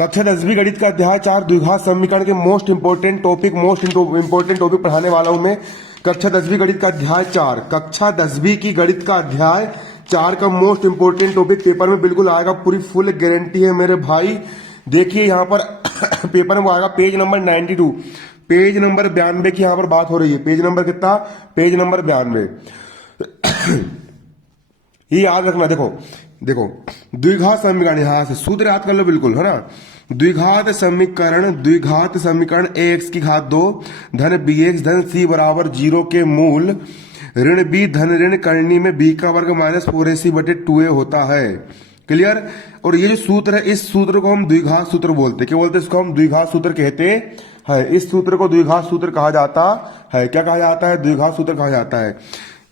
कक्षा 10वीं गणित का अध्याय 4 द्विघात समीकरण के मोस्ट इंपोर्टेंट टॉपिक पढ़ाने वाला हूं मैं। कक्षा 10वीं गणित का अध्याय 4, कक्षा 10वीं की गणित का अध्याय 4 का मोस्ट इंपोर्टेंट टॉपिक पेपर में बिल्कुल आएगा, पूरी फुल गारंटी है मेरे भाई। देखिए यहां पर पेपर में आएगा पेज नंबर 92, पेज नंबर 92 की यहां पर बात हो रही है। पेज नंबर कितना? Page number 92। ये याद रखना। देखो देखो द्विघात समीकरण, यहां से सूत्र याद कर लो बिल्कुल, है ना। द्विघात समीकरण ax की घात 2 धन bx धन c बराबर 0 के मूल ऋण b धन ऋण करनी में b का वर्ग माइनस 4ac बटे 2a होता है। क्लियर? और ये जो सूत्र है, इस सूत्र को हम द्विघात सूत्र बोलते हैं। क्या बोलते हैं इसको? हम द्विघात सूत्र कहते हैं। इस सूत्र को द्विघात सूत्र कहा जाता है। क्या कहा जाता है? द्विघात सूत्र कहा जाता है।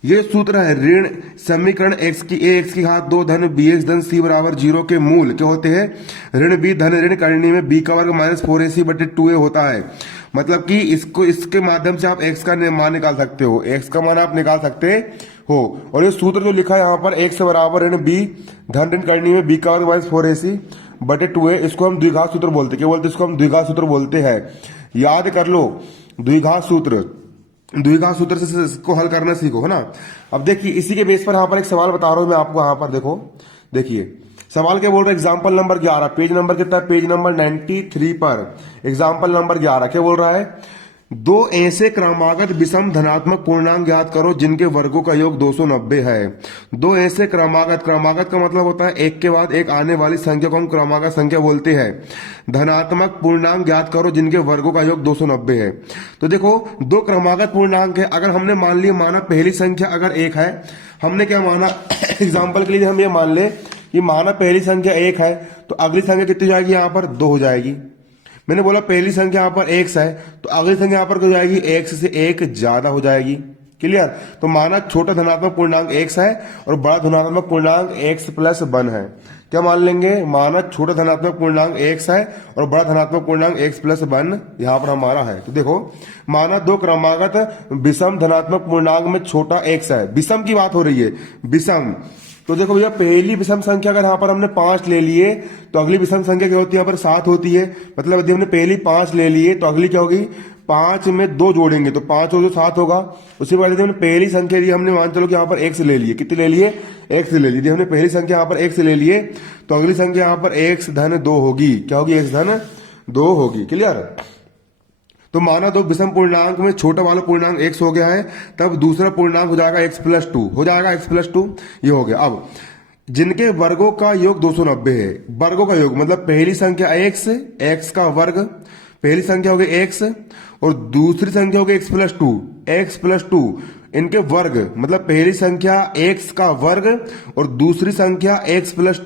ये सूत्र है ऋण समीकरण ax की घात 2 धन bx धन c बराबर 0 के मूल क्या होते हैं? ऋण b धन ऋण करनी में b का वर्ग माइनस 4ac बटे 2a होता है। मतलब कि इसके माध्यम से आप x का मान निकाल सकते हो, x का मान आप निकाल सकते हो। और ये सूत्र जो लिखा है यहाँ पर, x बराबर ऋण b धन ऋण करनी में b का वर्ग माइनस 4ac बटे 2a, इसको हम द्विघात सूत्र बोलते हैं। क्या बोलते हैं इसको? हम द्विघात सूत्र बोलते हैं। याद कर लो, द्विघात सूत्र से इसको हल करना सीखो, है ना। अब देखिए इसी के बेस पर यहाँ पर एक सवाल बता रहा हूं मैं आपको। यहाँ पर देखो, देखिए सवाल क्या बोल रहा है? एग्जाम्पल नंबर 11, पेज नंबर कितना है? पेज नंबर 93 पर एग्जाम्पल नंबर 11 क्या बोल रहा है? दो ऐसे क्रमागत विषम धनात्मक पूर्णांक ज्ञात करो जिनके वर्गों का योग 290 है। दो ऐसे क्रमागत का मतलब होता है एक के बाद एक आने वाली संख्या को हम क्रमागत संख्या बोलते हैं। धनात्मक पूर्णांक ज्ञात करो जिनके वर्गों का योग 290 है। तो देखो दो क्रमागत पूर्णांक है। अगर हमने माना पहली संख्या अगर 1 है, हमने क्या माना? एग्जाम्पल के लिए हम ये मान ले कि माना पहली संख्या 1 है, तो अगली संख्या कितनी हो जाएगी? यहाँ पर 2 हो जाएगी। मैंने बोला पहली संख्या यहाँ पर x है, तो अगली संख्या यहाँ पर हो जाएगी x से 1 ज्यादा हो जाएगी। क्लियर? तो माना छोटा धनात्मक पूर्णांक x है और बड़ा धनात्मक पूर्णांक x प्लस 1 है। क्या मान लेंगे? माना छोटा धनात्मक पूर्णांक x है और बड़ा धनात्मक पूर्णांक x प्लस 1 यहाँ पर हमारा है। तो देखो माना दो क्रमागत विषम धनात्मक पूर्णांक में छोटा x है। विषम की बात हो रही है, विषम। तो देखो भैया पहली विषम संख्या अगर यहाँ पर हमने 5 ले लिए, तो अगली विषम संख्या क्या होती है? यहाँ पर 7 होती है। मतलब यदि हमने पहली 5 ले लिए तो अगली क्या होगी? 5 में 2 जोड़ेंगे तो 5 और 2 7 होगा। उसी बाद यदि हमने पहली संख्या दी, हमने मान चलो कि यहाँ पर x ले लिए, कितने ले लिए? x ले लिए। यदि हमने पहली संख्या यहाँ पर x ले लिए, तो अगली संख्या यहाँ पर x धन 2 होगी। क्या होगी? x धन 2 होगी। क्लियर? तो माना दो विषम पूर्णांक में छोटा वाला पूर्णांक x हो गया है, तब दूसरा पूर्णांक हो जाएगा x प्लस 2, हो जाएगा x प्लस 2। ये हो गया। अब जिनके वर्गों का योग 290 है, वर्गों का योग मतलब पहली संख्या x का वर्ग, पहली संख्या हो गई x और दूसरी संख्या हो गई x प्लस 2, इनके वर्ग मतलब पहली संख्या x का वर्ग और दूसरी संख्या x प्लस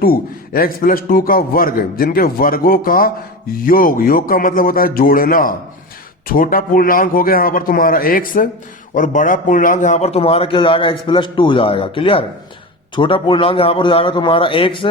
2 का वर्ग, जिनके वर्गों का योग का मतलब होता है जोड़ना। छोटा पूर्णांक हो गया यहाँ पर तुम्हारा x और बड़ा पूर्णांक यहाँ पर तुम्हारा क्या हो जाएगा? x प्लस 2 हो जाएगा। क्लियर? छोटा पूर्णांक यहाँ पर हो जाएगा तुम्हारा x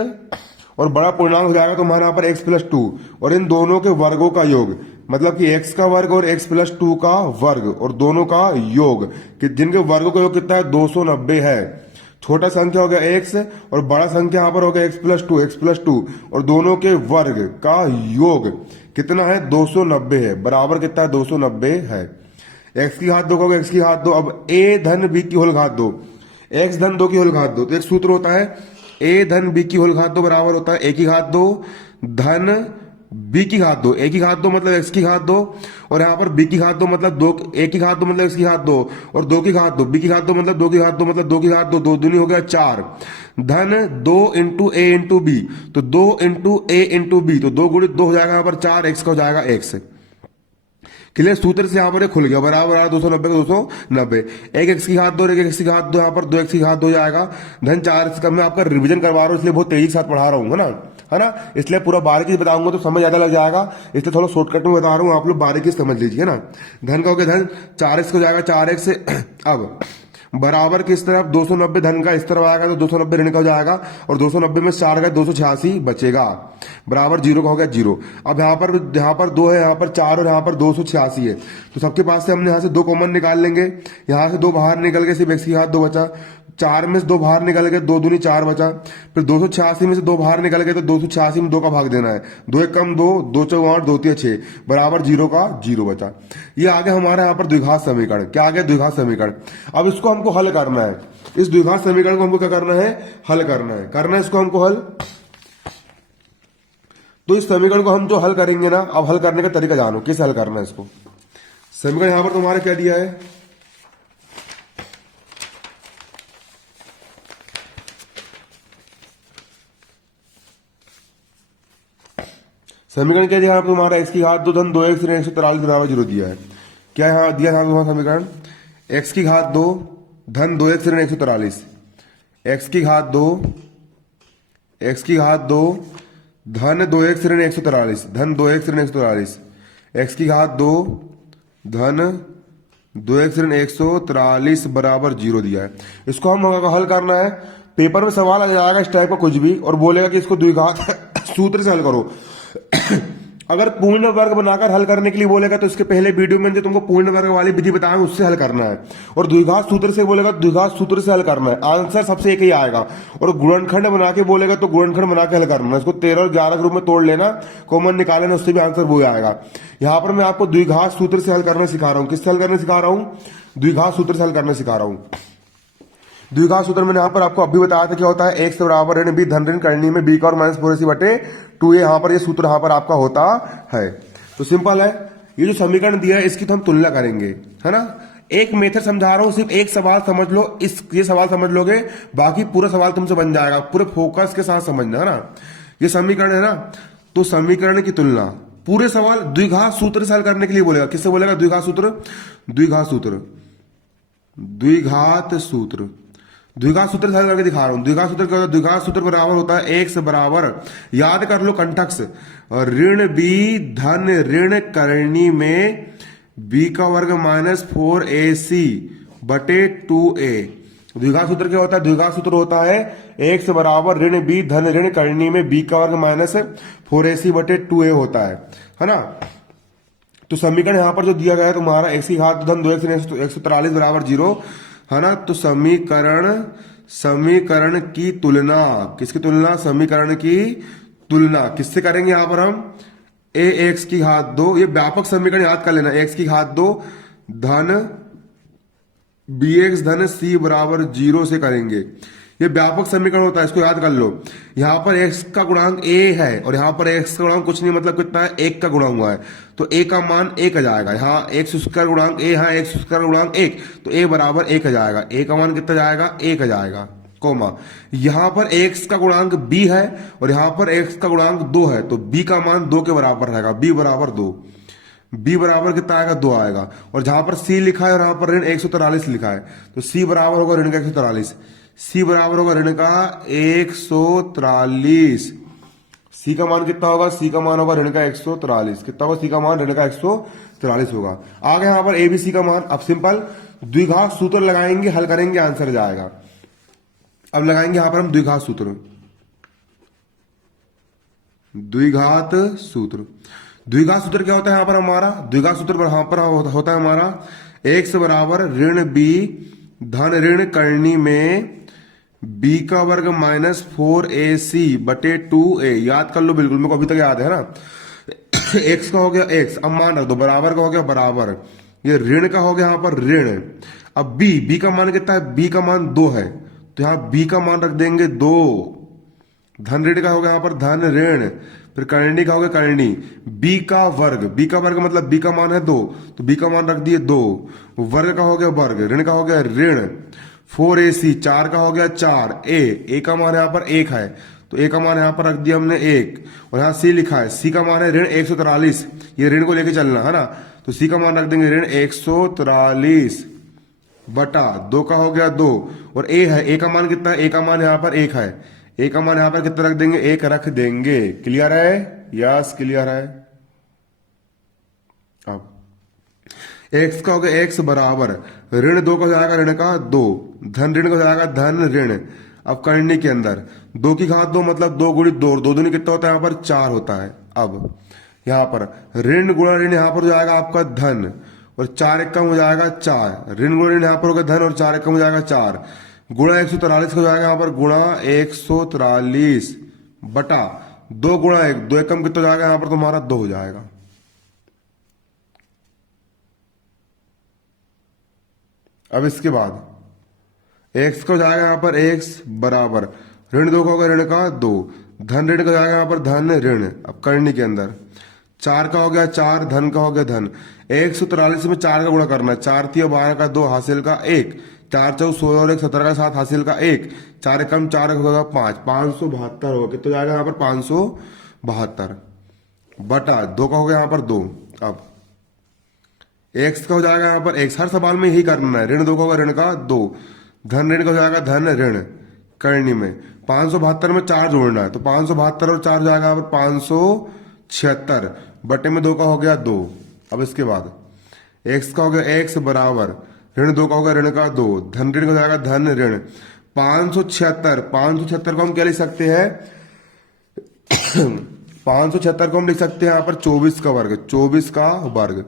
और बड़ा पूर्णांक हो जाएगा तुम्हारा यहाँ पर x प्लस 2, और इन दोनों के वर्गों का योग मतलब कि x का वर्ग और x प्लस 2 का वर्ग और दोनों का योग, कि जिनके वर्गों का योग कितना है? 290 है। छोटा संख्या हो गया x और बड़ा संख्या यहाँ पर हो गया x प्लस 2 और दोनों के वर्ग का योग कितना है? 290 है। बराबर कितना है? 290 है। x की घात 2 का x की घात 2। अब a धन b की होल घात 2, x धन 2 की होल घात 2। तो एक सूत्र होता है a धन b की होल घात 2 बराबर होता है a की घात 2 धन b की घात 2। a की घात 2 मतलब x की घात 2 और यहाँ पर b की घात 2 मतलब 2, a की घात 2 मतलब x की घात 2 और 2 की घात 2, b की घात 2 मतलब 2 की घात 2 मतलब 2 की घात 2, 2 दूनी हो गया 4 धन 2 इंटू a इंटू b। तो 2 इंटू a इंटू b, तो 2 गुणित 2 हो जाएगा यहाँ पर 4x का हो जाएगा x। क्लियर? सूत्र से यहाँ पर खुल गया। बराबर आ 290 का 290, एक x की घात 2 एक x की घात 2, यहाँ पर 2x की घात 2 जाएगा धन 4x का। मैं आपका रिवीजन करवा रहा हूँ इसलिए बहुत तेजी के साथ पढ़ा रहा हूँ, है ना। इसलिए पूरा बारीकी से बताऊंगा तो समझ ज्यादा लग जाएगा, इसलिए थोड़ा शॉर्टकट में बता रहा हूँ, आप लोग बारीकी से समझ लीजिए, है ना। धन का हो गया धन 4x को जाएगा 4x। अब बराबर किस तरफ 290 धन का इस तरफ आएगा तो 290 ऋण का हो जाएगा, और 290 में 4 गए 286 बचेगा, बराबर जीरो का हो गया जीरो। अब यहाँ पर 2 है, यहाँ पर 4 और यहाँ पर 286 है, तो सबके पास से हमने यहाँ से 2 कॉमन निकाल लेंगे, यहाँ से 2 बाहर निकल के सिर्फ x की घात 2 बचा, 4 में से 2 बाहर निकल गए 2 दूनी 4 बचा, फिर 286 में से 2 बाहर निकल गए तो 286 में 2 का भाग देना है, 2 एक कम 2, 2 चौक 8, 2 3 6, बराबर जीरो का जीरो बचा। ये आगे हमारा यहाँ पर द्विघात समीकरण, क्या आ गया द्विघात समीकरण। अब इसको हमको हल करना है, इस द्विघात समीकरण को हमको क्या करना है, हल करना है इसको हमको हल। तो इस समीकरण को हम जो हल करेंगे ना, अब हल करने का तरीका जानो, किस हल करना है इसको। समीकरण यहां पर तुम्हारा क्या दिया है, समीकरण क्या दिया है तुम्हारा, x की घात 2 धन 2x ऋण 143 बराबर 0 दिया है। क्या यहां दिया था तुम्हारा समीकरण, x की घात 2 धन 2x ऋण 143, x की घात 2 धन 2x ऋण 143, धन 2x ऋण 143, x की घात 2 धन 2x ऋण 143 बराबर 0 दिया है। इसको हम हल करना है। पेपर में सवाल आ जाएगा इस टाइप का कुछ भी और बोलेगा कि इसको द्विघात सूत्र से हल करो। अगर पूर्ण वर्ग बनाकर हल करने के लिए बोलेगा तो इसके पहले वीडियो में जो तुमको पूर्ण वर्ग वाली विधि बताएं उससे हल करना है, और द्विघात सूत्र से बोलेगा द्विघात सूत्र से हल करना है, आंसर सबसे एक ही आएगा। और गुणनखंड बना के बोलेगा तो गुणनखंड बना के हल करना है। इसको 13 और 11 के रूप में तोड़ लेना, कॉमन निकाल लेना, उससे भी आंसर वो आएगा। यहां पर मैं आपको द्विघात सूत्र से हल करना सिखा रहा हूं। किससे हल करना सिखा रहा हूं, द्विघात सूत्र से हल करना सिखा रहा हूं। द्विघात सूत्र मैंने यहाँ पर आपको अभी बताया था क्या होता है, x बराबर ऋण b धन ऋण करनी में b का और माइनस 4ac बटे 2a, यहाँ पर ये सूत्र यहाँ पर आपका होता है। तो सिंपल है, ये जो समीकरण दिया है इसकी तो हम तुलना करेंगे, है ना। एक मेथड समझा रहा हूं, सिर्फ एक सवाल समझ लो, ये सवाल समझ लोगे बाकी पूरा सवाल तुमसे बन जाएगा, पूरे फोकस के साथ समझना, है ना। ये समीकरण है ना, तो समीकरण की तुलना पूरे सवाल द्विघात सूत्र से हल करने के लिए बोलेगा। किससे बोलेगा, द्विघात सूत्र, द्विघात सूत्र, द्विघात सूत्र, द्विघात सूत्र से हल करके दिखा रहा हूं। द्विघात सूत्र क्या होता है, द्विघात सूत्र बराबर होता है x बराबर, याद कर लो कंटक्स, ऋण b धन ऋण करनी में b का वर्ग माइनस 4ac बटे 2a। द्विघात सूत्र क्या होता है, द्विघात सूत्र होता है x बराबर ऋण b धन ऋण करनी में b का वर्ग माइनस 4ac बटे 2a होता है ना। तो समीकरण यहां पर जो दिया गया है तुम्हारा, x की घात धन 2x ऋण 143 बराबर 0, है ना। तो समीकरण की तुलना, किसकी तुलना, समीकरण की तुलना किससे करेंगे यहां पर हम, ax की घात 2, ये व्यापक समीकरण याद कर लेना, x की घात 2 धन bx धन c बराबर 0 से करेंगे। ये व्यापक समीकरण होता है, इसको याद कर लो। यहां पर x का गुणांक a है और यहां पर x का गुणांक कुछ नहीं, मतलब कितना है, 1 का गुणा हुआ है, तो a का मान 1 आ जाएगा। यहाँ x स्क्वायर गुणांक a है, x स्क्वायर गुणांक 1, तो a बराबर 1 आ जाएगा। a का मान कितना जाएगा, 1 आ जाएगा, कोमा। यहाँ पर x का गुणांक b है और यहाँ पर x का गुणांक 2 है, तो b का मान 2 के बराबर रहेगा, b बराबर 2, b बराबर कितना आएगा, 2 आएगा। और जहां पर c लिखा है और यहाँ पर ऋण 143 लिखा है, तो c बराबर होगा ऋण का 143, c बराबर होगा ऋण का 143। c का मान कितना होगा, c का मान होगा ऋण का 143, कितना होगा c का मान, ऋण का 143 होगा। आगे यहाँ पर abc का मान, अब सिंपल द्विघात सूत्र लगाएंगे, हल करेंगे, आंसर जाएगा। अब लगाएंगे यहां पर हम द्विघात सूत्र, द्विघात सूत्र, द्विघात सूत्र क्या होता है यहां पर हमारा, द्विघात सूत्र यहां पर होता है हमारा x बराबर ऋण b धन ऋण करनी में b का वर्ग माइनस 4ac बटे 2a, याद कर लो बिल्कुल, मेरे को अभी तक याद है ना। x का हो गया x, अब मान रख दो, बराबर का हो गया बराबर, ये ऋण का हो गया यहाँ पर ऋण। अब b का मान कितना है, b का मान 2 है, तो यहाँ b का मान रख देंगे 2, धन ऋण का हो गया यहाँ पर धन ऋण, फिर करणी का हो गया करणी, b का वर्ग मतलब b का मान है 2, तो b का मान रख दिए 2, वर्ग का हो गया वर्ग, ऋण का हो गया ऋण, 4ac, 4 का हो गया 4, a का मान यहाँ पर 1 है, तो a का मान यहाँ पर रख दिया हमने 1, और यहाँ c लिखा है, c का मान है ऋण 143, ये ऋण को लेके चलना है ना, तो c का मान रख देंगे ऋण 143 बटा 2 का हो गया 2, और a है, a का मान कितना है, a का मान यहाँ पर 1 है, a का मान यहाँ पर कितना रख देंगे, 1 रख देंगे। क्लियर है, यस क्लियर है। अब एक्स का हो गया एक्स बराबर ऋण 2 का हो जाएगा ऋण का 2, धन ऋण का हो जाएगा धन ऋण। अब करनी के अंदर 2 की घात 2 मतलब 2 गुणित 2, 2 दूनी कितना होता है यहाँ पर 4 होता है। अब यहाँ पर ऋण गुणा ऋण यहाँ पर हो जाएगा आपका धन और 4 एक कम हो जाएगा 4, ऋण गुणा ऋण यहाँ पर होगा धन और 4 एक कम हो जाएगा 4, गुणा 143 हो जाएगा यहाँ पर गुणा 143 बटा 2 गुणा 1, 2 एक कम कितना हो जाएगा यहाँ पर तुम्हारा 2 हो जाएगा। अब इसके बाद x का हो जाएगा यहाँ पर x बराबर ऋण 2 का होगा ऋण का 2, धन ऋण का हो जाएगा यहाँ पर धन ऋण। अब करनी के अंदर 4 का हो गया 4, धन का हो गया धन, 143 में 4 का गुणा करना है, 4 3 12 का 2 हासिल का 1, 4 4 16 और 1 17 का 7 हासिल का 1, 4 कम 4 होगा 5, 572 होगा कितना जाएगा यहाँ पर 572 बटा 2 का हो गया यहाँ पर 2। अब x का हो जाएगा यहाँ पर x, हर सवाल में यही करना है, ऋण 2 का होगा ऋण का 2, धन ऋण का हो जाएगा धन ऋण। करनी में 572 में 4 जोड़ना है तो 572 और 4 हो जाएगा यहाँ पर 576 बटे में 2 का हो गया 2। अब इसके बाद x का हो गया x बराबर ऋण 2 का होगा ऋण का 2, धन ऋण का हो जाएगा धन ऋण। 576 को हम क्या लिख सकते हैं 576 को हम लिख सकते हैं यहाँ पर 24 का वर्ग, 24 का वर्ग।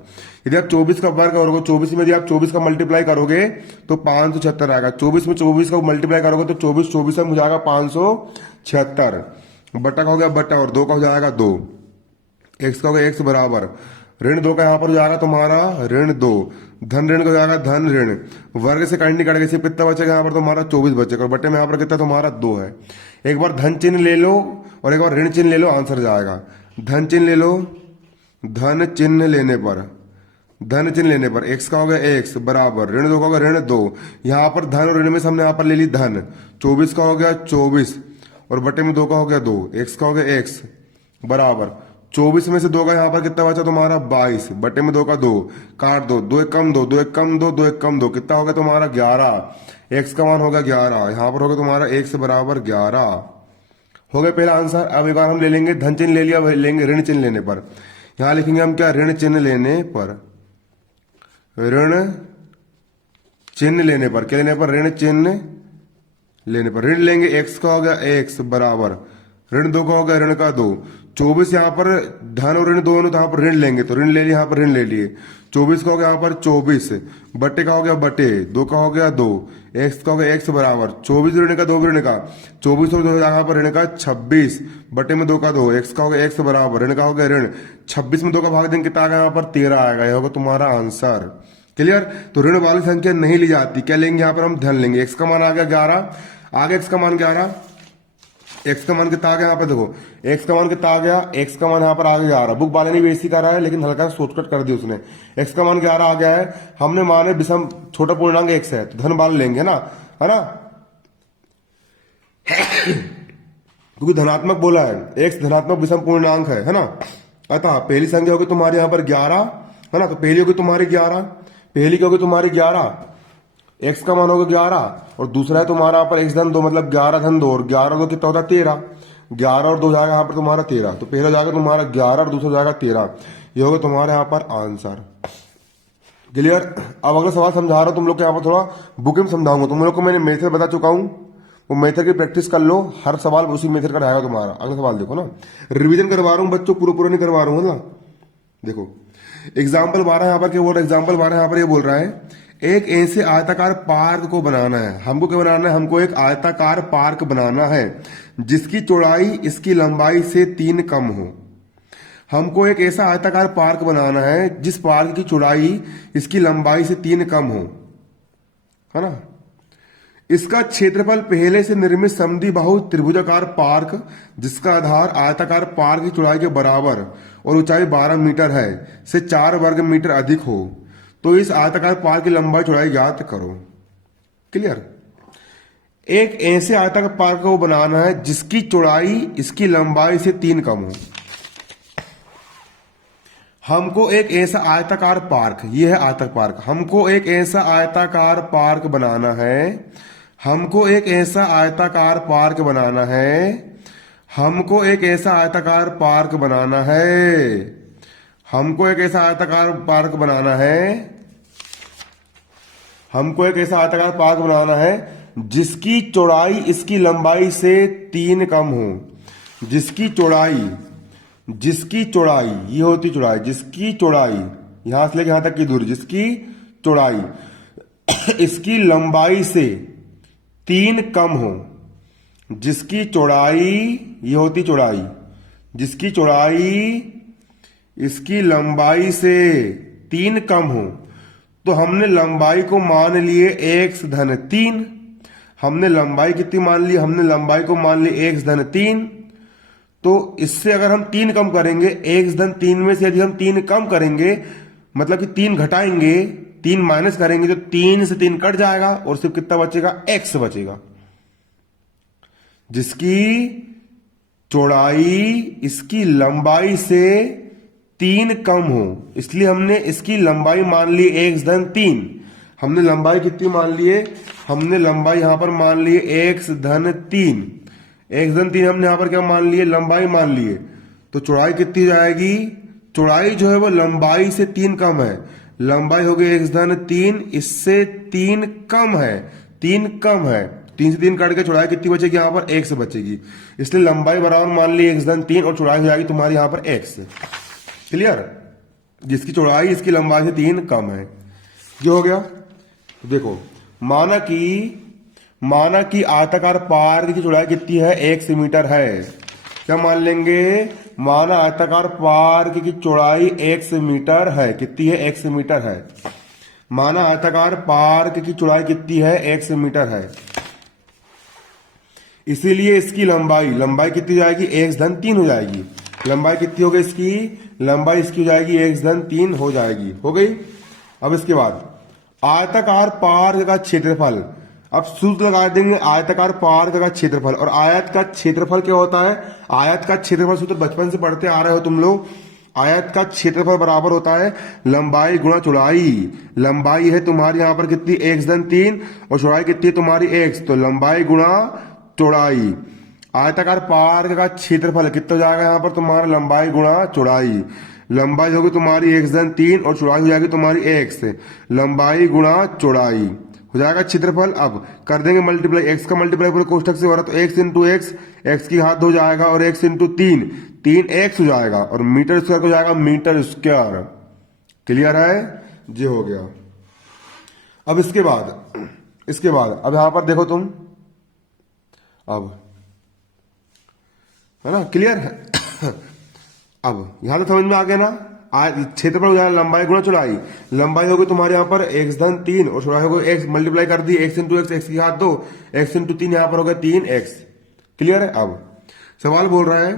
यदि आप 24 का वर्ग करोगे 24 में यदि आप 24 का मल्टीप्लाई करोगे तो 576 आएगा, 24 में 24 का मल्टीप्लाई करोगे तो 24 24 में हो जाएगा 576 बटा का हो गया बटा और 2 का हो जाएगा 2, x का हो गया x बराबर ऋण 2 का यहाँ पर हो जाएगा तुम्हारा ऋण 2, धन ऋण का हो जाएगा धन ऋण, वर्ग से करनी कट गई कितना बचेगा यहाँ पर तुम्हारा 24 बचेगा और बटे में यहाँ पर कितना तुम्हारा 2 है। एक बार धन चिन्ह ले लो और एक बार ऋण चिन्ह ले लो, आंसर जाएगा। धन चिन्ह ले लो, धन चिन्ह लेने पर x का हो गया x बराबर ऋण 2 का होगा ऋण 2, यहाँ पर धन और ऋण में से हमने यहाँ पर ले ली धन, 24 का हो गया 24 और बटे में 2 का हो गया 2, x का हो गया x बराबर 24 में से 2 का यहाँ पर कितना बचा तुम्हारा 22 बटे में 2 का 2, काट दो, 2 एक कम 2, 2 एक कम 2, 2 एक कम 2 कितना हो गया तुम्हारा 11, x का मान होगा 11, यहाँ पर होगा तुम्हारा x बराबर 11 हो गया पहला आंसर। अब एक बार हम ले लेंगे धन चिन्ह ले लिया, लेंगे ऋण चिन्ह लेने पर, यहाँ लिखेंगे हम क्या ऋण चिन्ह लेने पर, ऋण चिन्ह लेने पर क्या लेने पर ऋण चिन्ह लेने पर ऋण लेंगे, x का हो गया x बराबर ऋण 2 का हो गया ऋण का 2, 24 यहाँ पर धन और ऋण दोनों तो यहाँ पर ऋण लेंगे तो ऋण ले लिए, यहाँ पर ऋण ले लिए, 24 का हो गया यहाँ पर 24 बटे का हो गया बटे 2 का हो गया 2, x का हो गया x बराबर 24 ऋण का 2 ऋण का 24 और 2 यहाँ पर ऋण का 26 बटे में 2 का 2, x का हो गया x बराबर ऋण का हो गया ऋण 26 में 2 का भाग देंगे कितना आएगा यहाँ पर 13 आएगा, यह होगा तुम्हारा आंसर। क्लियर। तो ऋण वाली संख्या नहीं ली जाती, क्या लेंगे यहाँ पर हम धन लेंगे। x का मान आ गया 11, आगे x का मान 11, x का मान कितना आ गया यहाँ पे देखो, x का मान कितना आ गया, x का मान यहाँ पर आ गया 11, बुक वाले ने बेइज्जती कर रहा है लेकिन हल्का शॉर्टकट कर दी उसने, x का मान 11 आ गया है, हमने माने विषम छोटा पूर्णांक x है तो धन वाले लेंगे ना, है ना क्योंकि धनात्मक बोला है, x धनात्मक विषम पूर्णांक है ना। अतः पहली संख्या होगी तुम्हारी यहाँ पर 11 है ना, तो पहली होगी तुम्हारी 11, पहली की होगी तुम्हारी 11, x का मान होगा 11 और दूसरा है तुम्हारा यहाँ पर x धन 2 मतलब 11 धन 2 और 11 2 कितना होता है 13, 11 और 2 जाएगा यहाँ पर तुम्हारा 13, तो पहला जाएगा तुम्हारा 11 और दूसरा जाएगा 13, ये होगा तुम्हारे यहाँ पर आंसर। क्लियर। अब अगला सवाल समझा रहा हूँ तुम लोग को, यहाँ पर थोड़ा बुक में समझाऊंगा, तुम लोग को मैंने मेथड बता चुका हूँ, वो मेथड की प्रैक्टिस कर लो, हर सवाल उसी मेथड का रहेगा तुम्हारा। अगला सवाल देखो ना, रिविजन करवा रहा हूँ बच्चों, पूरा नहीं करवा रहा हूँ ना। देखो एग्जाम्पल 12 यहाँ पर एग्जाम्पल 12 यहाँ पर ये बोल रहा है एक ऐसे आयताकार पार्क को बनाना है, हमको क्या बनाना है, हमको एक आयताकार पार्क बनाना है जिसकी चौड़ाई इसकी लंबाई से 3 कम हो। हमको एक ऐसा आयताकार पार्क बनाना है जिस पार्क की चौड़ाई इसकी लंबाई से 3 कम हो, है ना। इसका क्षेत्रफल पहले से निर्मित समद्विबाहु त्रिभुजाकार पार्क जिसका आधार आयताकार पार्क की चौड़ाई के बराबर और ऊंचाई 12 मीटर है से 4 वर्ग मीटर अधिक हो, तो इस आयताकार पार्क की लंबाई चौड़ाई ज्ञात करो। क्लियर। एक ऐसे आयताकार पार्क को बनाना है जिसकी चौड़ाई इसकी लंबाई से 3 कम हो। हमको एक ऐसा आयताकार पार्क, यह है आयताकार पार्क, हमको एक ऐसा आयताकार पार्क बनाना है, हमको एक ऐसा आयताकार पार्क बनाना है, हमको एक ऐसा आयताकार पार्क बनाना है, हमको एक ऐसा आयताकार पार्क बनाना है हमको एक ऐसा आयताकार पार्क बनाना है जिसकी चौड़ाई इसकी लंबाई से 3 कम हो। जिसकी चौड़ाई ये होती चौड़ाई, जिसकी चौड़ाई यहां से लेकर यहां तक की दूरी, जिसकी चौड़ाई इसकी लंबाई से 3 कम हो। जिसकी चौड़ाई ये होती चौड़ाई, जिसकी चौड़ाई इसकी लंबाई से 3 कम हो। तो हमने लंबाई को मान लिए x धन 3। हमने लंबाई कितनी मान ली? हमने लंबाई को मान ली x धन 3। तो इससे अगर हम 3 कम करेंगे, x धन 3 में से यदि हम 3 कम करेंगे, मतलब कि 3 घटाएंगे, 3 माइनस करेंगे, तो 3 से 3 कट जाएगा और सिर्फ कितना बचेगा? x बचेगा। जिसकी चौड़ाई इसकी लंबाई से 3 कम हो, इसलिए हमने इसकी लंबाई मान ली x धन 3। हमने लंबाई कितनी मान ली है? हमने लंबाई यहां पर मान ली x धन 3। x धन 3 हमने यहां पर क्या मान लिए? लंबाई मान लिए। तो चौड़ाई कितनी हो जाएगी? चौड़ाई जो है वो लंबाई से 3 कम है। लंबाई हो गई x धन 3, इससे 3 कम है, 3 कम है। 3 से 3 काट के चौड़ाई कितनी बचेगी? यहां पर x बचेगी। इसलिए लंबाई बराबर मान ली x धन 3 और चौड़ाई हो जाएगी तुम्हारी यहां पर x। क्लियर? जिसकी चौड़ाई इसकी लंबाई से 3 कम है। जो हो गया। देखो, माना कि आयताकार पार्क की चौड़ाई कितनी है? 1 मीटर है। क्या मान लेंगे? माना आयताकार पार्क की चौड़ाई 1 मीटर है। कितनी है? 1 मीटर है। माना आयताकार पार्क की चौड़ाई कितनी है? 1 मीटर है। इसीलिए इसकी लंबाई कितनी जाएगी? x धन 3 हो जाएगी। लंबाई कितनी हो गई इसकी? लंबाई इसकी हो जाएगी x धन 3 हो जाएगी। हो गई। अब इसके बाद आयताकार पार्क का क्षेत्रफल। अब सूत्र लगा देंगे आयताकार पार्क का क्षेत्रफल। और आयत का क्षेत्रफल क्या होता है? आयत का क्षेत्रफल सूत्र बचपन से पढ़ते आ रहे हो तुम लोग। आयत का क्षेत्रफल बराबर होता है लंबाई गुणा चौड़ाई। लंबाई है तुम्हारी यहां पर कितनी? x धन 3 और चौड़ाई कितनी है तुम्हारी x। तो लंबाई गुणा चौड़ाई। आयताकार पार्क का क्षेत्रफल कितना हो जाएगा यहां पर तुम्हारा? लंबाई गुणा चौड़ाई। लंबाई होगी तुम्हारी x धन 3 और चौड़ाई हो जाएगी तुम्हारी x। लंबाई गुणा चौड़ाई हो जाएगा क्षेत्रफल। अब कर देंगे मल्टीप्लाई, x का मल्टीप्लाई पूरे कोष्ठक से हो रहा तो x इंटू x की घात 2 हो जाएगा और x इंटू 3x हो जाएगा और मीटर स्क्वायर हो जाएगा मीटर स्क्वायर। क्लियर है? ये हो गया। अब इसके बाद अब यहां पर देखो तुम, अब है ना? क्लियर है? अब यहां तो समझ में आ गया ना? क्षेत्रफल हो जाएगा लंबाई गुणा चौड़ाई। लंबाई होगी तुम्हारे यहाँ पर x धन 3 और चौड़ाई होगी x मल्टीप्लाई कर दी x इंटू x की घात 2 x इंटू 3 यहां पर होगा 3x। क्लियर है? अब सवाल बोल रहा है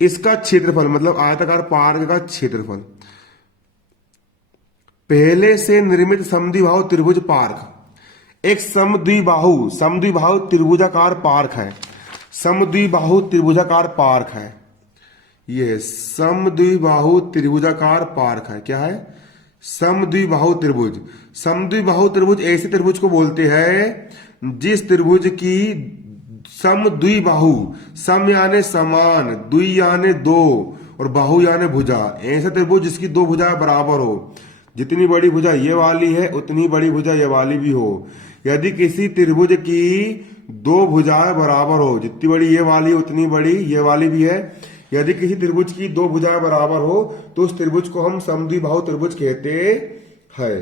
इसका क्षेत्रफल, मतलब आयताकार पार्क का क्षेत्रफल। पहले से निर्मित समद्विबाहु त्रिभुज पार्क। एक समद्विबाहु त्रिभुजाकार पार्क है। समद्विबाहु त्रिभुजाकार पार्क है। ये समद्विबाहु त्रिभुजाकार पार्क है। क्या है? समद्विबाहु त्रिभुज। समद्विबाहु त्रिभुज ऐसे त्रिभुज को बोलते हैं जिस त्रिभुज की समद्विबाहु, सम यानी समान, द्वि यानी 2 और बाहु यानी भुजा। ऐसा त्रिभुज जिसकी 2 भुजाएं बराबर हो। जितनी बड़ी भुजा ये वाली है उतनी बड़ी भुजा ये वाली भी हो। यदि किसी त्रिभुज की 2 भुजाएं बराबर हो, जितनी बड़ी ये वाली उतनी बड़ी ये वाली भी है। यदि किसी त्रिभुज की 2 भुजाएं बराबर हो तो उस त्रिभुज को हम समद्विबाहु त्रिभुज कहते हैं।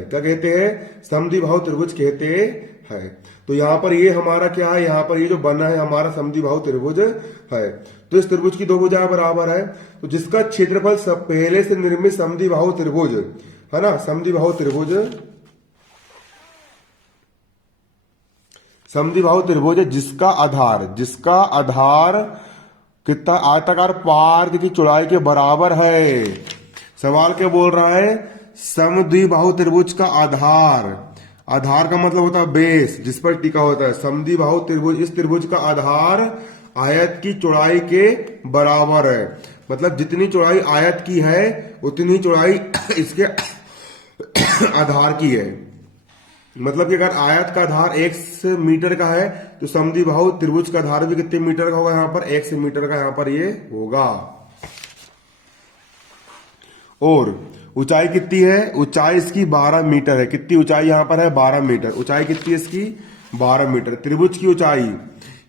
क्या कहते हैं? समद्विबाहु त्रिभुज कहते हैं। तो यहाँ पर ये हमारा क्या है? यहाँ पर ये जो बना है हमारा समद्विबाहु त्रिभुज है। तो इस त्रिभुज की 2 भुजाएं बराबर है, तो जिसका क्षेत्रफल सब पहले से निर्मित समद्विबाहु त्रिभुज है ना, समद्विबाहु त्रिभुज जिसका आधार कितना? आयताकार पार्क की चौड़ाई के बराबर है। सवाल क्या बोल रहा है? समद्विबाहु त्रिभुज का आधार का मतलब होता है बेस, जिस पर टिका होता है। समद्विबाहु त्रिभुज, इस त्रिभुज का आधार आयत की चौड़ाई के बराबर है। मतलब जितनी चौड़ाई आयत की है उतनी चौड़ाई इसके आधार की है। मतलब कि अगर आयत का आधार 1 मीटर का है तो समद्विबाहु त्रिभुज का आधार भी कितने मीटर का होगा? यहां पर 1 मीटर का यहां पर ये होगा। ऊंचाई कितनी है, ऊंचाई इसकी 12 मीटर है। कितनी ऊंचाई यहाँ पर है, 12 मीटर। ऊंचाई कितनी है इसकी, 12 मीटर। त्रिभुज की ऊंचाई,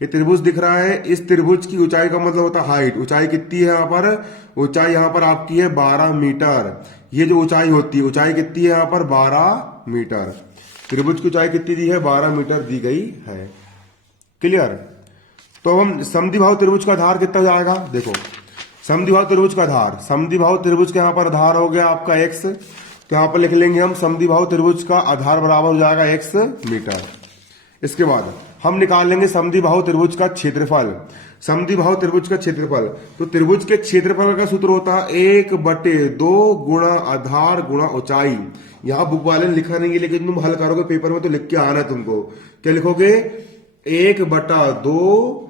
ये त्रिभुज दिख रहा है, इस त्रिभुज की ऊंचाई का मतलब होता है हाइट। ऊंचाई कितनी है यहाँ पर, ऊंचाई यहाँ पर आपकी है 12 मीटर। ये जो ऊंचाई होती है, ऊंचाई कितनी है यहाँ पर, 12 मीटर। त्रिभुज की ऊंचाई कितनी दी है, 12 मीटर दी गई है। क्लियर। तो हम समद्विबाहु त्रिभुज का आधार कितना जाएगा, देखो समद्विबाहु त्रिभुज का आधार, समद्विबाहु त्रिभुज के यहाँ पर आधार हो गया आपका x, तो यहाँ पर लिख लेंगे हम समद्विबाहु त्रिभुज का आधार बराबर हो जाएगा x मीटर। इसके बाद हम निकाल लेंगे समद्विबाहु त्रिभुज का क्षेत्रफल। समद्विबाहु त्रिभुज का क्षेत्रफल, तो त्रिभुज के क्षेत्रफल का सूत्र होता है 1/2 गुणा आधार गुणा ऊंचाई। यहाँ बुक वाले ने लिखा नहीं है, लेकिन तुम हल करोगे पेपर में तो लिख के आना है तुमको। क्या लिखोगे, 1/2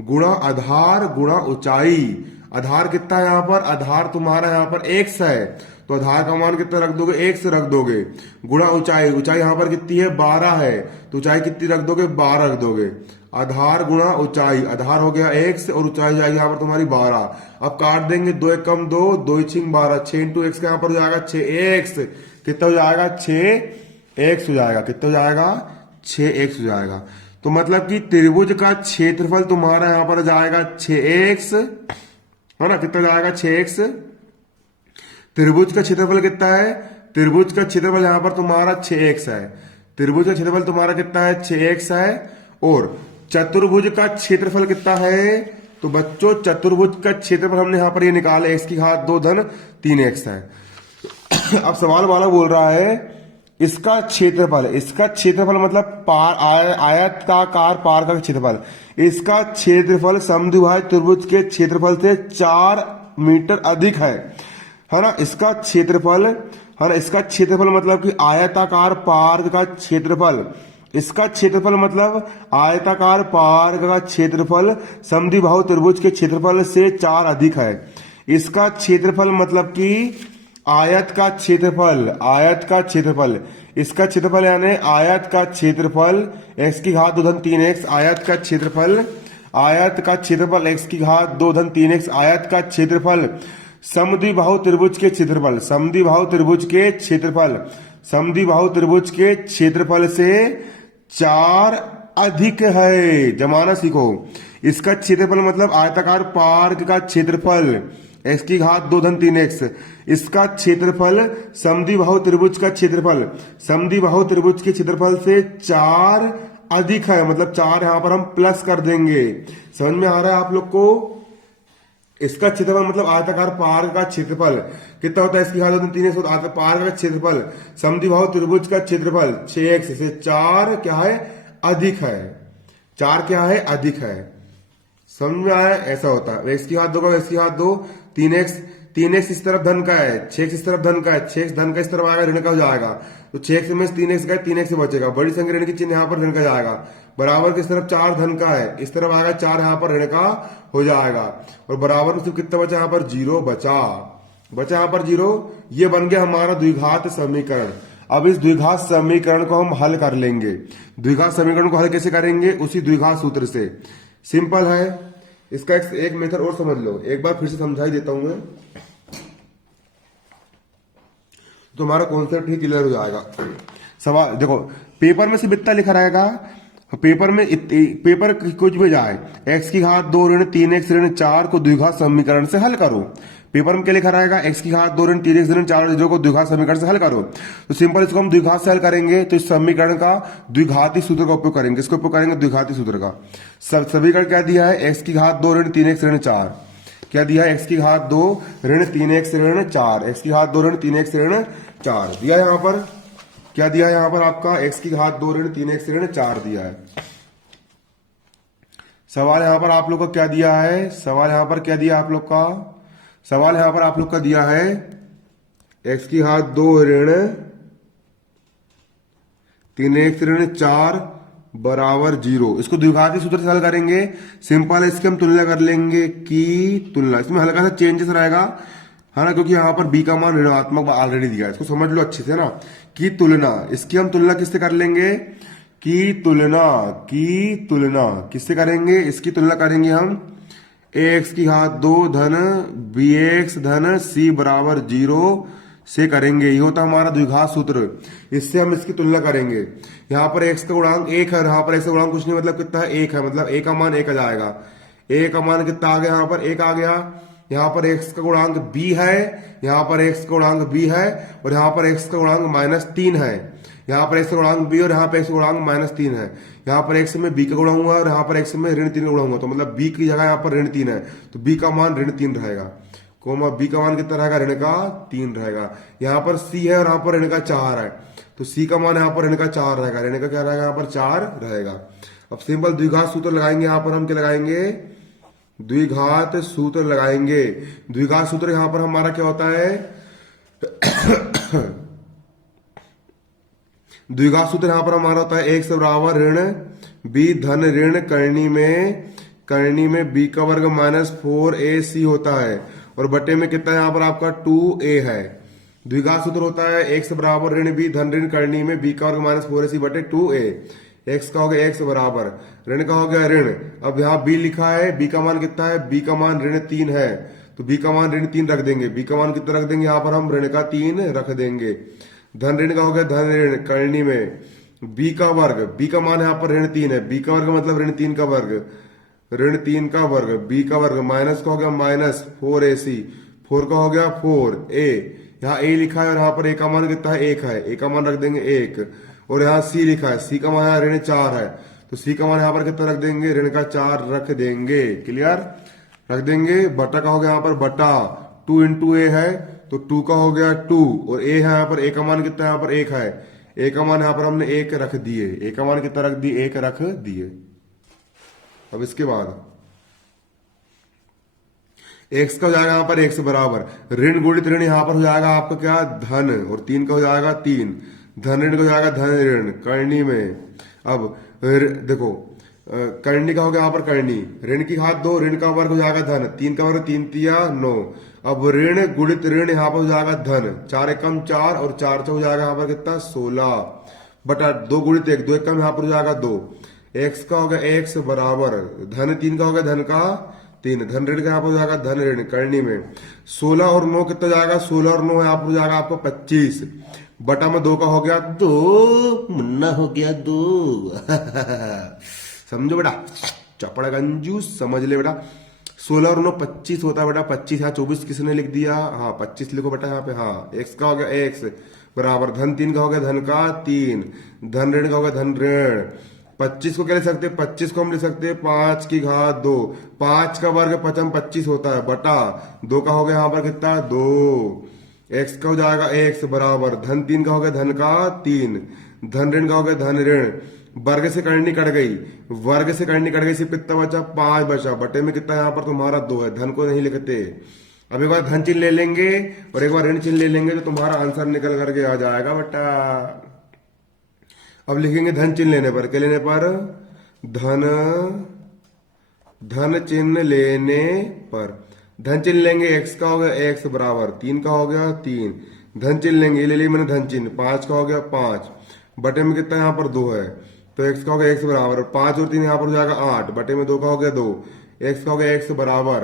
गुणा आधार गुणा ऊंचाई। आधार कितना है यहाँ पर, आधार तुम्हारा यहाँ पर x है, तो आधार का मान कितना रख दोगे, x रख दोगे, गुणा ऊंचाई। ऊंचाई यहाँ पर कितनी है, 12 है, तो ऊंचाई कितनी रख दोगे, 12 रख दोगे। आधार गुणा ऊंचाई, आधार हो गया x और ऊंचाई जाएगी यहाँ पर तुम्हारी 12। अब काट देंगे, 2 × 1 = 2, 2 × 6 = 12, 6 × x का यहाँ पर हो जाएगा 6x। कितना हो जाएगा, 6x हो जाएगा। कितना हो जाएगा, 6x हो जाएगा। तो मतलब कि त्रिभुज का क्षेत्रफल तुम्हारा यहां पर जाएगा 6x, है ना। कितना जाएगा, 6x। त्रिभुज का क्षेत्रफल कितना है, त्रिभुज का क्षेत्रफल यहां पर तुम्हारा 6x है। त्रिभुज का क्षेत्रफल तुम्हारा कितना है, 6x है। और चतुर्भुज का क्षेत्रफल कितना है, तो बच्चों चतुर्भुज का क्षेत्रफल हमने यहां पर ये निकाला, x⁻2 धन 3x है। अब सवाल वाला बोल रहा है इसका क्षेत्रफल, इसका क्षेत्रफल मतलब आयताकार पार का क्षेत्रफल। इसका क्षेत्रफल समद्विबाहु त्रिभुज के क्षेत्रफल से 4 मीटर अधिक है ना। इसका क्षेत्रफल, है ना, इसका क्षेत्रफल मतलब कि आयताकार पार्क का क्षेत्रफल, इसका क्षेत्रफल मतलब आयताकार पार्क का क्षेत्रफल समद्विबाहु त्रिभुज के क्षेत्रफल से 4 अधिक है। इसका क्षेत्रफल मतलब कि आयत का क्षेत्रफल, आयत का क्षेत्रफल, इसका क्षेत्रफल यानी आयत का क्षेत्रफल x⁻2 धन 3x, आयत का क्षेत्रफल, आयत का क्षेत्रफल x⁻2 धन 3x, आयत का क्षेत्रफल समद्विबाहु त्रिभुज के क्षेत्रफल, समद्विबाहु त्रिभुज के क्षेत्रफल, समद्विबाहु त्रिभुज के क्षेत्रफल से 4 अधिक है। जमाना सीखो। इसका क्षेत्रफल मतलब आयताकार पार्क का क्षेत्रफल x⁻2 धन 3x, इसका क्षेत्रफल समद्विबाहु त्रिभुज का क्षेत्रफल, समद्विबाहु त्रिभुज के क्षेत्रफल से 4 अधिक है। मतलब 4 यहां पर हम प्लस कर देंगे। समझ में आ रहा है आप लोग को। इसका क्षेत्रफल मतलब आयताकार पार्क का क्षेत्रफल कितना होता है, x⁻2 धन 3x होता है पार्क का क्षेत्रफल, समद्विबाहु त्रिभुज का क्षेत्रफल 6x से 4 क्या है, अधिक है। 4 क्या है, अधिक है। समझ में आया, ऐसा होता है। x⁻2 का x⁻2, 3x इस तरफ धन का है, 6x इस तरफ धन का है, 6x धन का इस तरफ आएगा, ऋण का हो जाएगा, तो 6x में 3x गए, 3x से बचेगा, बड़ी संख्या ऋण की चिन्ह यहाँ पर ऋण का जाएगा। बराबर किस तरफ 4 धन का है, इस तरफ आएगा 4 यहाँ पर ऋण का हो जाएगा। और बराबर में सिर्फ कितना बचा, यहाँ पर 0 बचा यहाँ पर 0। ये बन गया हमारा द्विघात समीकरण। अब इस द्विघात समीकरण को हम हल कर लेंगे। द्विघात समीकरण को हल कैसे करेंगे, उसी द्विघात सूत्र से। सिंपल है। इसका एक मेथड और समझ लो, एक बार फिर से समझाई देता हूं मैं, तो हमारा कॉन्सेप्ट ही क्लियर हो जाएगा। सवाल देखो, पेपर में सिर्फ इतना लिखा रहेगा, पेपर में पेपर कुछ भी जाए, x⁻2 ऋण 3x ऋण 4 को द्विघात समीकरण से हल करो। पेपर में क्या लिखा रहेगा, x⁻2 ऋण 3x ऋण 4 0 को द्विघात समीकरण से हल करो। तो सिंपल इसको हम द्विघात से हल करेंगे, तो इस समीकरण का द्विघाती सूत्र का उपयोग करेंगे। इसको उपयोग करेंगे द्विघाती सूत्र का। समीकरण क्या दिया है, x⁻2 ऋण 3x ऋण 4, क्या दिया है, x⁻2 ऋण 3x ऋण 4, x⁻2 ऋण 3x ऋण 4 दिया यहाँ पर। क्या दिया है यहाँ पर आपका, x⁻2 ऋण 3x ऋण 4 दिया है। सवाल यहाँ पर आप लोग का क्या दिया है, सवाल यहाँ पर क्या दिया आप लोग का, सवाल यहां पर आप लोग का दिया है x⁻2 ऋण 3x ऋण 4 बराबर 0। इसको द्विघाती सूत्र से हल करेंगे। सिंपल है, इसकी हम तुलना कर लेंगे की तुलना। इसमें हल्का सा चेंजेस रहेगा, है ना, क्योंकि यहां पर b का मान ऋणात्मक ऑलरेडी दिया है। इसको समझ लो अच्छे से ना, की तुलना। इसकी हम तुलना किससे कर लेंगे, की तुलना किससे करेंगे, इसकी तुलना करेंगे हम एक्स की घात 2 धन बी एक्स धन सी बराबर 0 से करेंगे। ये होता हमारा द्विघात सूत्र। इससे हम इसकी तुलना करेंगे। यहाँ पर एक्स का गुणांक 1 है, यहाँ पर एक्स का गुणांक कुछ नहीं, मतलब कितना है 1 है, मतलब ए का मान 1 आ जाएगा। ए का मान कितना आ गया, यहाँ पर 1 आ गया। यहाँ पर एक्स का गुणांक b है, यहाँ पर एक्स का गुणांक b है, और यहाँ पर एक्स का गुणांक -3 है। यहाँ पर एक्स का गुणांक b और यहाँ पर एक्स का गुणांक -3 है। यहाँ पर एक्स में b का गुणा हुआ और यहाँ पर एक्स में ऋण 3 का गुणा हुआ, तो मतलब b की जगह यहाँ पर ऋण 3 है, तो b का मान ऋण 3 रहेगा। कोमा b का मान कितना रहेगा, ऋण का 3 रहेगा। यहाँ पर c है और यहाँ पर ऋण का 4 है, तो c का मान यहाँ पर ऋण का 4 रहेगा, ऋण का क्या रहेगा, यहाँ पर 4 रहेगा। अब सिंपल द्विघात सूत्र लगाएंगे। यहाँ पर हम क्या लगाएंगे, द्विघात सूत्र लगाएंगे। द्विघात सूत्र यहां पर हमारा क्या होता है, द्विघात सूत्र यहां पर हमारा होता है एक्स बराबर ऋण बी धन ऋण करनी में बी का वर्ग -4ac होता है, और बटे में कितना है यहाँ पर आपका 2a है। द्विघात सूत्र होता है एक्स बराबर ऋण बी धन ऋण करनी में बी का वर्ग -4ac बटे 2a। एक्स का हो गया एक्स बराबर, ऋण का हो गया ऋण। अब यहाँ बी लिखा है, बी का मान कितना है, बी का मान ऋण 3 है, तो बी का मान ऋण 3 रख देंगे। बी का मान कितना रख देंगे, यहाँ पर हम ऋण का 3 रख देंगे। धन ऋण का हो गया धन ऋण करनी में बी का वर्ग, बी का मान यहाँ पर ऋण 3 है, बी का वर्ग मतलब ऋण 3 का वर्ग, ऋण 3 का वर्ग, बी का वर्ग माइनस का हो गया -4ac, 4 का हो गया 4a, यहाँ a लिखा है और यहाँ पर a का मान कितना है 1 है, a का मान रख देंगे 1, और यहाँ c लिखा है, c का मान यहाँ ऋण 4 है, तो c का मान यहाँ पर कितना रख देंगे, ऋण का 4 रख देंगे। क्लियर, रख देंगे। बटा का हो गया यहाँ पर बटा 2 इंटू ए है, तो 2 का हो गया 2, और a है यहाँ पर, a का मान कितना है यहाँ पर 1 है, a का मान यहाँ पर हमने 1 रख दिए, a का मान कितना रख दिए, 1 रख दिए। अब इसके बाद x का हो जाएगा यहाँ पर x बराबर ऋण गुणित ऋण, यहाँ पर हो जाएगा आपका क्या धन, और 3 का हो जाएगा 3, धन ऋण का हो जाएगा धन ऋण करनी में। अब देखो करनी का हो गया यहाँ पर करनी, ऋण की घात 2, ऋण का वर्ग हो जाएगा धन, 3 का वर्ग 3 तिया 9। अब ऋण गुणित ऋण यहाँ पर हो जाएगा धन, 4 एकम 4 और 4 हो जाएगा यहाँ पर कितना 16 बटा 2 गुणित 1, 2 एकम यहाँ पर हो जाएगा 2। एक्स का हो गया x बराबर धन 3 का हो गया धन का 3, धन ऋण का यहाँ पर हो जाएगा धन ऋण करनी में। 16 और 9 कितना जाएगा, 16 और 9 यहाँ पर हो जाएगा आपको 25, बटा में 2 का हो गया 2, मुन्ना हो गया 2 समझो बेटा, चपड़ा गंजू समझ ले बेटा। 16 और 9 25 होता है बेटा, 25 यहाँ 24 किसने लिख दिया, हाँ 25 लिखो बेटा यहाँ पे। हाँ x का हो गया x बराबर धन 3 का हो गया धन का 3, धन ऋण का हो गया धन ऋण। 25 को क्या लिख सकते हैं, 25 को हम लिख सकते हैं 5 की घात 2, 5 का वर्ग 25 होता है, बटा 2 का हो गया यहाँ पर कितना 2। x का हो जाएगा x बराबर धन 3 का हो गया धन का 3, धन ऋण का हो गया धन ऋण। वर्ग से करनी कट गई, वर्ग से करनी कट गई, सिर्फ कितना बचा 5 बचा, बटे में कितना यहाँ पर तुम्हारा 2 है, धन को नहीं लिखते। अब एक बार धन चिन्ह ले लेंगे और एक बार ऋण चिन्ह ले लेंगे तो तुम्हारा आंसर निकल करके आ जाएगा बेटा। अब लिखेंगे धन चिन्ह लेने पर, क्या लेने पर, धन चिन्ह लेने पर धन चिन्ह लेंगे, x का हो गया x बराबर 3 का हो गया 3, धन चिन्ह लेंगे, ये ले लिया मैंने धन चिन्ह, 5 का हो गया 5, बटे में कितना यहाँ पर 2 है, तो x का हो गया x बराबर 5 और 3 यहाँ पर हो जाएगा 8, बटे में 2 का हो गया 2, x का हो गया x बराबर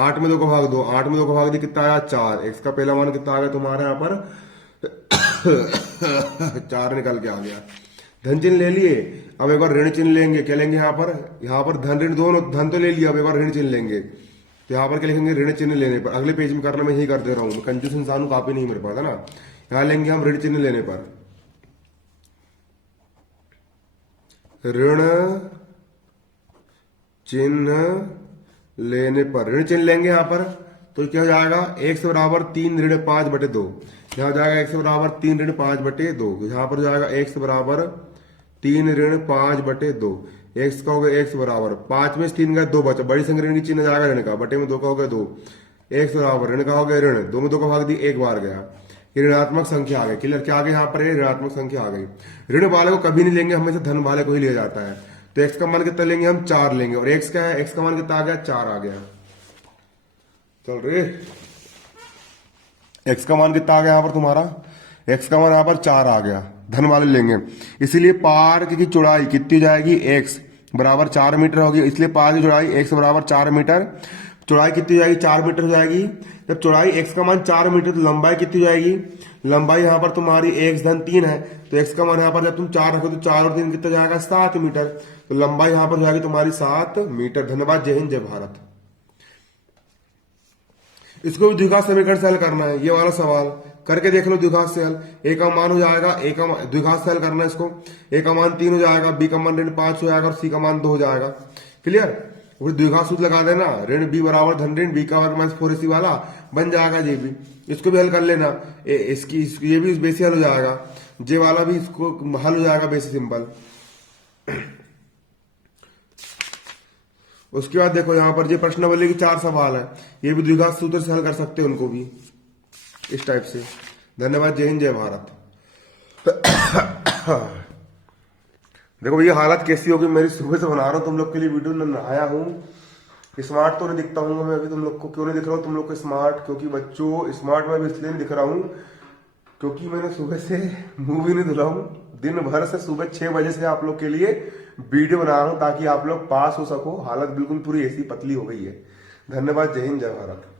8 में 2 का भाग 2, 8 में 2 का भाग दिया कितना आया 4, x का पहला मान कितना आ गया तुम्हारे यहाँ पर 4 निकल के आ गया। धन चिन्ह ले लिए, अब एक बार ऋण चिन्ह लेंगे, क्या लेंगे यहाँ पर धन ऋण दोनों, धन तो ले लिया, अब एक बार ऋण चिन्ह लेंगे, तो यहाँ पर क्या लिखेंगे ऋण चिन्ह लेने पर। अगले पेज में करना मैं यही कर दे रहा हूँ, कंजूस इंसान हूँ, कॉपी नहीं मेरे पास है ना। यहाँ लेंगे हम ऋण चिन्ह लेने पर, ऋण चिन्ह लेने पर ऋण चिन्ह लेंगे यहाँ पर, तो क्या हो जाएगा x बराबर 3 ऋण 5 बटे 2, यहाँ हो जाएगा x बराबर 3 ऋण 5 बटे 2, यहाँ पर हो जाएगा x बराबर 3 ऋण 5 बटे 2, x का हो गया x बराबर 5 में 3 का 2 बचा, बड़ी संख्या ऋण की चिन्ह जाएगा ऋण का, बटे में 2 का हो गया 2, x बराबर ऋण का हो गया ऋण, 2 में 2 का भाग दी 1 बार गया, ये ऋणात्मक संख्या आ गई। क्लियर, क्या आ गया यहाँ पर, ऋणात्मक संख्या आ गई। ऋण वाले को कभी नहीं लेंगे, हमेशा धन वाले को ही लिया जाता है, तो x का मान कितना लेंगे हम 4 लेंगे, और x क्या है, x का मान कितना आ गया 4 आ गया। चल रे, x का मान कितना आ गया यहाँ पर तुम्हारा, x का मान यहाँ पर 4 आ गया, धन वाले लेंगे, इसीलिए पार्क की चौड़ाई कितनी जाएगी x बराबर 4 मीटर होगी, इसलिए पास की चौड़ाई x बराबर 4 मीटर। चौड़ाई कितनी हो जाएगी? 4 मीटर हो जाएगी। जब चौड़ाई x का मान 4 मीटर तो लंबाई कितनी हो जाएगी? लंबाई यहाँ पर तुम्हारी x धन 3 है, तो x का मान यहाँ पर जब तुम 4 रखो तो 4 और 3 कितना जाएगा? 7 मीटर। तो लंबाई यहाँ पर हो जाएगी तुम्हारी 7 मीटर। धन्यवाद, जय हिंद, जय भारत। इसको भी द्विघात समीकरण से हल करना है, ये वाला सवाल करके देख लो द्विघात से हल। ए का मान हो जाएगा, ए का द्विघात से हल करना है इसको। ए का मान 3 हो जाएगा, बी का मान ऋण 5 हो जाएगा और सी का मान 2 हो जाएगा। क्लियर? वो द्विघात सूत्र लगा देना, ऋण बी बराबर धन ऋण बी का वर्ग माइनस 4ac वाला बन जाएगा जे बी। इसको भी हल कर लेना, ये भी बेसिक हल हो जाएगा, जे वाला भी इसको हल हो जाएगा बेसिक सिंपल। उसके बाद देखो यहाँ पर जो प्रश्न बोले कि 4 सवाल है, ये भी द्विघात सूत्र से हल कर सकते हैं उनको भी इस टाइप से। धन्यवाद, जय हिंद, जय भारत। देखो ये हालत कैसी होगी मेरी, सुबह से बना रहा हूँ तुम लोग के लिए वीडियो, न नहाया हूँ। स्मार्ट तो नहीं दिखता हूँ मैं अभी तुम लोग को। क्यों नहीं दिख रहा हूँ तुम लोग को स्मार्ट? क्योंकि बच्चों स्मार्ट में भी इसलिए नहीं दिख रहा हूँ क्योंकि मैंने सुबह से मुंह भी नहीं धुला हूँ। दिन भर से सुबह 6 बजे से आप लोग के लिए वीडियो बना रहा हूँ ताकि आप लोग पास हो सको। हालत बिल्कुल पूरी ऐसी पतली हो गई है। धन्यवाद, जय हिंद, जय भारत।